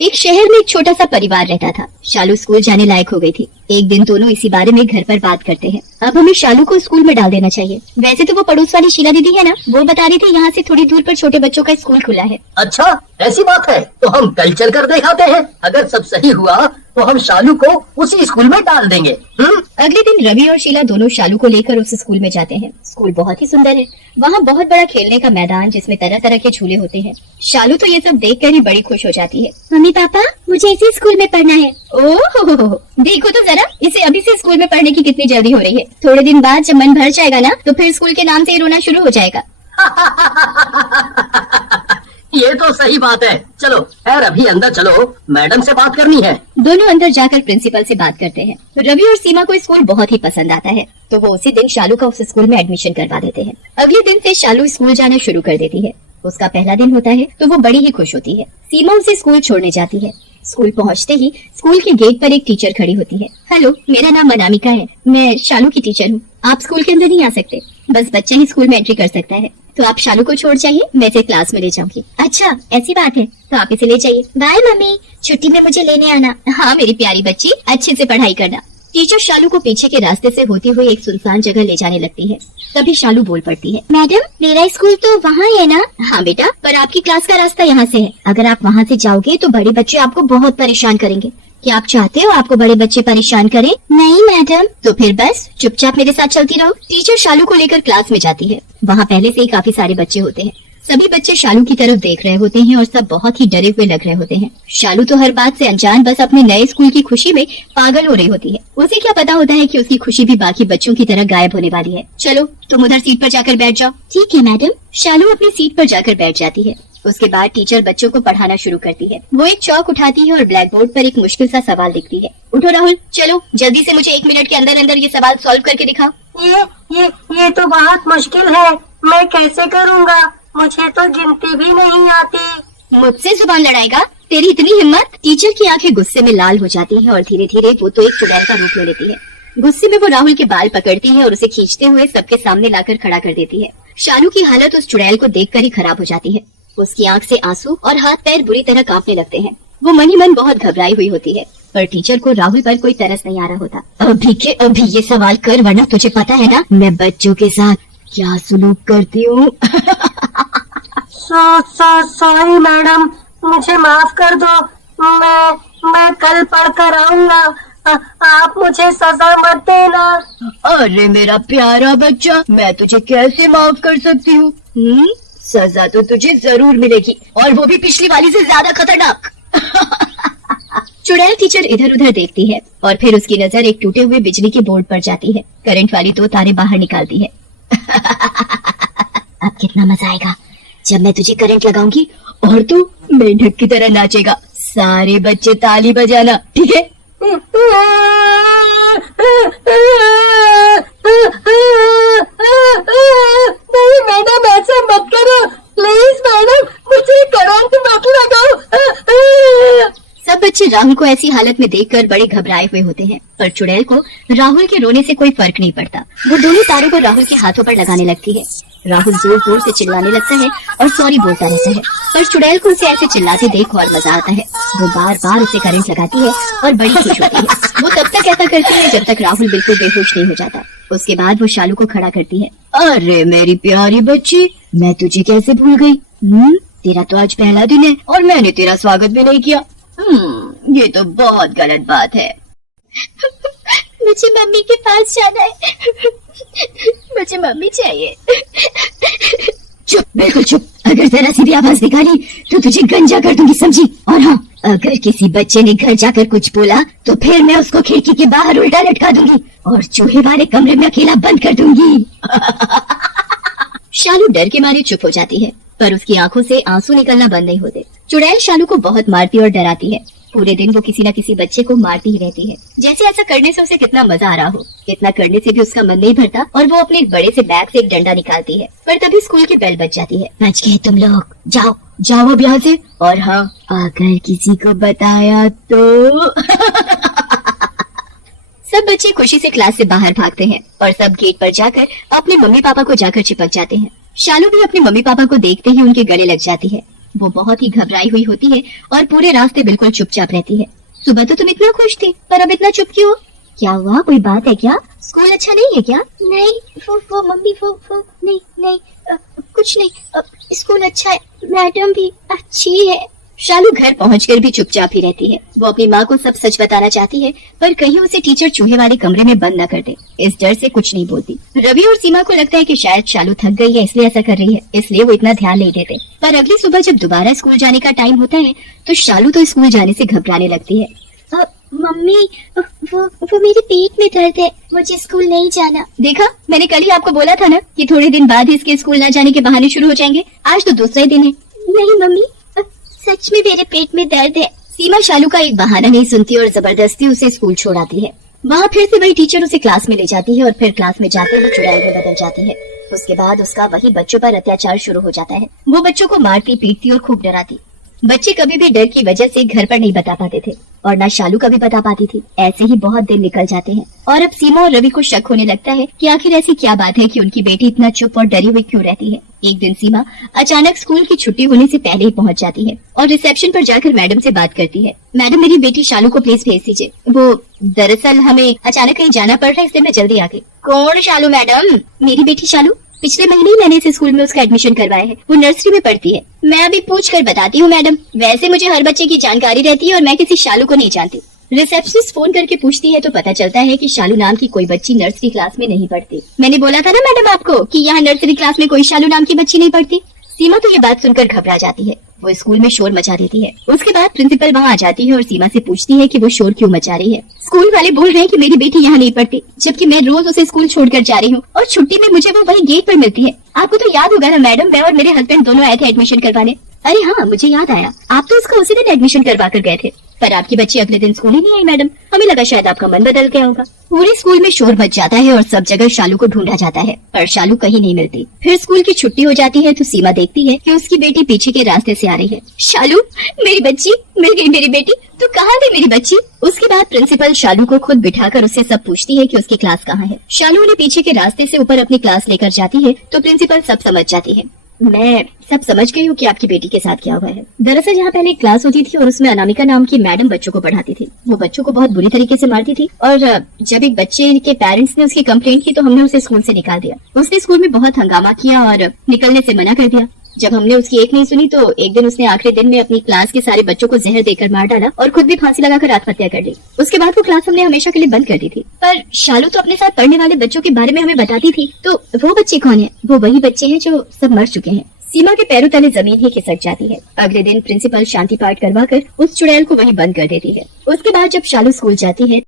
एक शहर में एक छोटा सा परिवार रहता था। शालू स्कूल जाने लायक हो गई थी। एक दिन दोनों इसी बारे में घर पर बात करते हैं। अब हमें शालू को स्कूल में डाल देना चाहिए। वैसे तो वो पड़ोस वाली शीला दीदी है ना, वो बता रही थी यहाँ से थोड़ी दूर पर छोटे बच्चों का स्कूल खुला है। अच्छा ऐसी बात है तो हम कल चल कर दिखाते हैं। अगर सब सही हुआ तो हम शालू को उसी स्कूल में डाल देंगे। अगले दिन रवि और शीला दोनों शालू को लेकर उस स्कूल में जाते हैं। स्कूल बहुत ही सुंदर है। वहाँ बहुत बड़ा खेलने का मैदान जिसमें तरह तरह के झूले होते हैं। शालू तो ये सब देखकर ही बड़ी खुश हो जाती है। मम्मी पापा मुझे इसी स्कूल में पढ़ना है। ओह देखो तो जरा, इसे अभी से स्कूल में पढ़ने की कितनी जल्दी हो रही है। थोड़े दिन बाद जब मन भर जाएगा ना तो फिर स्कूल के नाम से ही रोना शुरू हो जाएगा। ये तो सही बात है। चलो खैर अभी अंदर चलो, मैडम से बात करनी है। दोनों अंदर जाकर प्रिंसिपल से बात करते हैं। रवि और सीमा को स्कूल बहुत ही पसंद आता है तो वो उसी दिन शालू का उस स्कूल में एडमिशन करवा देते हैं। अगले दिन से शालू स्कूल जाना शुरू कर देती है। उसका पहला दिन होता है तो वो बड़ी ही खुश होती है। सीमा उसे स्कूल छोड़ने जाती है। स्कूल पहुंचते ही स्कूल के गेट पर एक टीचर खड़ी होती है। हेलो, मेरा नाम अनामिका है। मैं शालू की टीचर हूँ। आप स्कूल के अंदर नहीं आ सकते, बस बच्चा ही स्कूल में एंट्री कर सकता है। तो आप शालू को छोड़ जाइए, मैं इसे क्लास में ले जाऊंगी। अच्छा ऐसी बात है, तो आप इसे ले जाइए। बाय मम्मी, छुट्टी में मुझे लेने आना। हाँ मेरी प्यारी बच्ची, अच्छे से पढ़ाई करना। टीचर शालू को पीछे के रास्ते से होती हुई एक सुनसान जगह ले जाने लगती है। तभी शालू बोल पड़ती है, मैडम मेरा स्कूल तो वहाँ है ना? हाँ बेटा, पर आपकी क्लास का रास्ता यहाँ से है। अगर आप वहाँ से जाओगे तो बड़े बच्चे आपको बहुत परेशान करेंगे। क्या आप चाहते हो आपको बड़े बच्चे परेशान करें? नहीं मैडम। तो फिर बस चुपचाप मेरे साथ चलती रहो। टीचर शालू को लेकर क्लास में जाती है। वहाँ पहले से ही काफी सारे बच्चे होते हैं। सभी बच्चे शालू की तरफ देख रहे होते हैं और सब बहुत ही डरे हुए लग रहे होते हैं। शालू तो हर बात से अनजान बस अपने नए स्कूल की खुशी में पागल हो रही होती है। उसे क्या पता होता है कि उसकी खुशी भी बाकी बच्चों की तरह गायब होने वाली है। चलो तुम उधर सीट पर जाकर बैठ जाओ। ठीक है मैडम। शालू अपनी सीट पर जाकर बैठ जाती है। उसके बाद टीचर बच्चों को पढ़ाना शुरू करती है। वो एक चौक उठाती है और ब्लैक बोर्ड पर एक मुश्किल सा सवाल लिखती है। उठो राहुल, चलो जल्दी से मुझे 1 मिनट के अंदर अंदर ये सवाल सॉल्व करके दिखाओ। ये तो बहुत मुश्किल है, मैं कैसे करूँगा? मुझे तो गिनती भी नहीं आती। मुझसे जुबान लड़ाएगा? तेरी इतनी हिम्मत? टीचर की आंखें गुस्से में लाल हो जाती हैं और धीरे धीरे वो तो एक चुड़ैल का रूप ले लेती है। गुस्से में वो राहुल के बाल पकड़ती है और उसे खींचते हुए सबके सामने लाकर खड़ा कर देती है। शालू की हालत उस चुड़ैल को देखकर ही खराब हो जाती है। उसकी आंख से आंसू और हाथ पैर बुरी तरह कांपने लगते हैं। वो मन ही मन बहुत घबराई हुई होती है, पर टीचर को राहुल पर कोई तरस नहीं आ रहा होता। अभी के अभी ये सवाल कर, वरना तुझे पता है ना मैं बच्चों के साथ क्या सुलूक करती हूँ। सॉरी मैडम, मुझे माफ कर दो। मैं कल पढ़ कर आऊँगा। आप मुझे सजा मत देना। अरे मेरा प्यारा बच्चा, मैं तुझे कैसे माफ कर सकती हूँ? सजा तो तुझे जरूर मिलेगी, और वो भी पिछली वाली से ज्यादा खतरनाक। चुड़ैल टीचर इधर उधर देखती है और फिर उसकी नजर एक टूटे हुए बिजली के बोर्ड पर जाती है। करंट वाली 2 तारे बाहर निकालती है। अब कितना मजा आएगा जब मैं तुझे करंट लगाऊंगी और तू मेंढक की तरह नाचेगा। सारे बच्चे ताली बजाना, ठीक है? नहीं मैडम, ऐसा मत करो प्लीज मैडम, मुझे करंट मत लगाओ। सब बच्चे राहुल को ऐसी हालत में देखकर बड़े घबराए हुए होते हैं, पर चुड़ैल को राहुल के रोने से कोई फर्क नहीं पड़ता। वो दोनों तारों को राहुल के हाथों पर लगाने लगती है। राहुल जोर जोर से चिल्लाने लगता है और सॉरी बोलता रहता है, पर चुड़ैल को उसे ऐसे चिल्लाते देख और मजा आता है। वो बार बार उसे करंट लगाती है और बड़ी खुश होती है। वो तब तक ऐसा करती है जब तक राहुल बिल्कुल बेहोश नहीं हो जाता। उसके बाद वो शालू को खड़ा करती है। अरे मेरी प्यारी बच्ची, मैं तुझे कैसे भूल गई? तेरा तो आज पहला दिन है और मैंने तेरा स्वागत भी नहीं किया। ये तो बहुत गलत बात है। मुझे मम्मी के पास जाना है। मुझे मम्मी चाहिए। चुप, बिल्कुल चुप। अगर जरा सी भी आवाज निकाली तो तुझे गंजा कर दूंगी, समझी? और हाँ, अगर किसी बच्चे ने घर जाकर कुछ बोला तो फिर मैं उसको खिड़की के बाहर उल्टा लटका दूंगी और चूहे वाले कमरे में अकेला बंद कर दूंगी। शालू डर के मारे चुप हो जाती है, पर उसकी आंखों से आंसू निकलना बंद नहीं होते। चुड़ैल शालू को बहुत मारती और डराती है। पूरे दिन वो किसी न किसी बच्चे को मारती ही रहती है, जैसे ऐसा करने से उसे कितना मजा आ रहा हो। इतना करने से भी उसका मन नहीं भरता और वो अपने एक बड़े से बैग से एक डंडा निकालती है। पर तभी स्कूल की बेल बज जाती है। बच गए तुम लोग, जाओ जाओ अब यहाँ से। और हाँ, अगर किसी को बताया तो सब बच्चे खुशी से क्लास से बाहर भागते हैं और सब गेट पर जाकर अपने मम्मी पापा को जाकर चिपक जाते हैं। शालू भी अपने मम्मी पापा को देखते ही उनके गले लग जाती है। वो बहुत ही घबराई हुई होती है और पूरे रास्ते बिल्कुल चुपचाप रहती है। सुबह तो तुम इतना खुश थी, पर अब इतना चुप क्यों हो? क्या हुआ, कोई बात है क्या? स्कूल अच्छा नहीं है क्या? नहीं, वो मम्मी, वो नहीं नहीं, कुछ नहीं, स्कूल अच्छा है, मैडम भी अच्छी है। शालू घर पहुंचकर भी चुपचाप ही रहती है। वो अपनी माँ को सब सच बताना चाहती है, पर कहीं उसे टीचर चूहे वाले कमरे में बंद न कर दे, इस डर से कुछ नहीं बोलती। रवि और सीमा को लगता है कि शायद शालू थक गई है इसलिए ऐसा कर रही है, इसलिए वो इतना ध्यान नहीं देते। पर अगली सुबह जब दोबारा स्कूल जाने का टाइम होता है तो शालू तो स्कूल जाने से घबराने लगती है। मम्मी, वो मेरे पेट में दर्द है, मुझे स्कूल नहीं जाना। देखा, मैंने कल ही आपको बोला था ना कि थोड़े दिन बाद ही इसके स्कूल न जाने के बहाने शुरू हो जाएंगे। आज तो दूसरा ही दिन है। नहीं मम्मी, सच में मेरे पेट में दर्द है। सीमा शालू का एक बहाना नहीं सुनती और जबरदस्ती उसे स्कूल छोड़ाती है। वहाँ फिर से वही टीचर उसे क्लास में ले जाती है और फिर क्लास में जाते ही चुड़ैल में बदल जाती है। उसके बाद उसका वही बच्चों पर अत्याचार शुरू हो जाता है। वो बच्चों को मारती, पीटती और खूब डराती। बच्चे कभी भी डर की वजह से घर पर नहीं बता पाते थे और ना शालू कभी बता पाती थी। ऐसे ही बहुत दिन निकल जाते हैं और अब सीमा और रवि को शक होने लगता है कि आखिर ऐसी क्या बात है कि उनकी बेटी इतना चुप और डरी हुई क्यों रहती है। एक दिन सीमा अचानक स्कूल की छुट्टी होने से पहले ही पहुंच जाती है और रिसेप्शन पर जाकर मैडम से बात करती है। मैडम, मेरी बेटी शालू को प्लीज भेज दीजिए। वो दरअसल हमें अचानक कहीं जाना पड़ रहा है, इसलिए मैं जल्दी आ गई। कौन शालू मैडम? मेरी बेटी शालू। पिछले महीने ही मैंने इस स्कूल में उसका एडमिशन करवाया है, वो नर्सरी में पढ़ती है। मैं अभी पूछ कर बताती हूँ मैडम, वैसे मुझे हर बच्चे की जानकारी रहती है और मैं किसी शालू को नहीं जानती। रिसेप्शनिस्ट फोन करके पूछती है तो पता चलता है कि शालू नाम की कोई बच्ची नर्सरी क्लास में नहीं पढ़ती। मैंने बोला था ना मैडम आपको कि यहाँ नर्सरी क्लास में कोई शालू नाम की बच्ची नहीं पढ़ती। सीमा तो ये बात सुनकर घबरा जाती है। वो स्कूल में शोर मचा देती है। उसके बाद प्रिंसिपल वहाँ आ जाती है और सीमा से पूछती है कि वो शोर क्यों मचा रही है। स्कूल वाले बोल रहे हैं कि मेरी बेटी यहाँ नहीं पढ़ती, जबकि मैं रोज उसे स्कूल छोड़कर जा रही हूँ और छुट्टी में मुझे वो वही गेट पर मिलती है। आपको तो याद होगा ना मैडम, मैं और मेरे हस्बैंड दोनों आए थे एडमिशन करवाने। अरे हाँ, मुझे याद आया, आप तो उसका उसी दिन एडमिशन करवा कर गए थे, पर आपकी बच्ची अगले दिन स्कूल ही नहीं आई मैडम। हमें लगा शायद आपका मन बदल गया होगा। पूरे स्कूल में शोर मच जाता है और सब जगह शालू को ढूंढा जाता है, पर शालू कहीं नहीं मिलती। फिर स्कूल की छुट्टी हो जाती है तो सीमा देखती है कि उसकी बेटी पीछे के रास्ते से आ रही है। शालू, मेरी बच्ची, मिल गई मेरी बेटी, तू कहाँ थी मेरी बच्ची? उसके बाद प्रिंसिपल शालू को खुद बिठाकर उससे सब पूछती है कि उसकी क्लास कहाँ है। शालू उन्हें पीछे के रास्ते से ऊपर अपनी क्लास लेकर जाती है तो प्रिंसिपल सब समझ जाती है। मैं सब समझ गई हूँ कि आपकी बेटी के साथ क्या हुआ है। दरअसल यहाँ पहले एक क्लास होती थी और उसमें अनामिका नाम की मैडम बच्चों को पढ़ाती थी। वो बच्चों को बहुत बुरी तरीके से मारती थी और जब एक बच्चे के पेरेंट्स ने उसकी कंप्लेंट की तो हमने उसे स्कूल से निकाल दिया। उसने स्कूल में बहुत हंगामा किया और निकलने से मना कर दिया। जब हमने उसकी एक नहीं सुनी तो एक दिन उसने आखिरी दिन में अपनी क्लास के सारे बच्चों को जहर देकर मार डाला और खुद भी फांसी लगाकर आत्महत्या कर ली। उसके बाद वो क्लास हमने हमेशा के लिए बंद कर दी थी। पर शालू तो अपने साथ पढ़ने वाले बच्चों के बारे में हमें बताती थी। तो वो बच्चे कौन है? वो वही बच्चे हैं जो सब मर चुके हैं। सीमा के पैरों तले जमीन ही खिसक जाती है। अगले दिन प्रिंसिपल शांति पाठ करवाकर उस चुड़ैल को वहीं बंद कर देती है। उसके बाद जब शालू स्कूल जाती है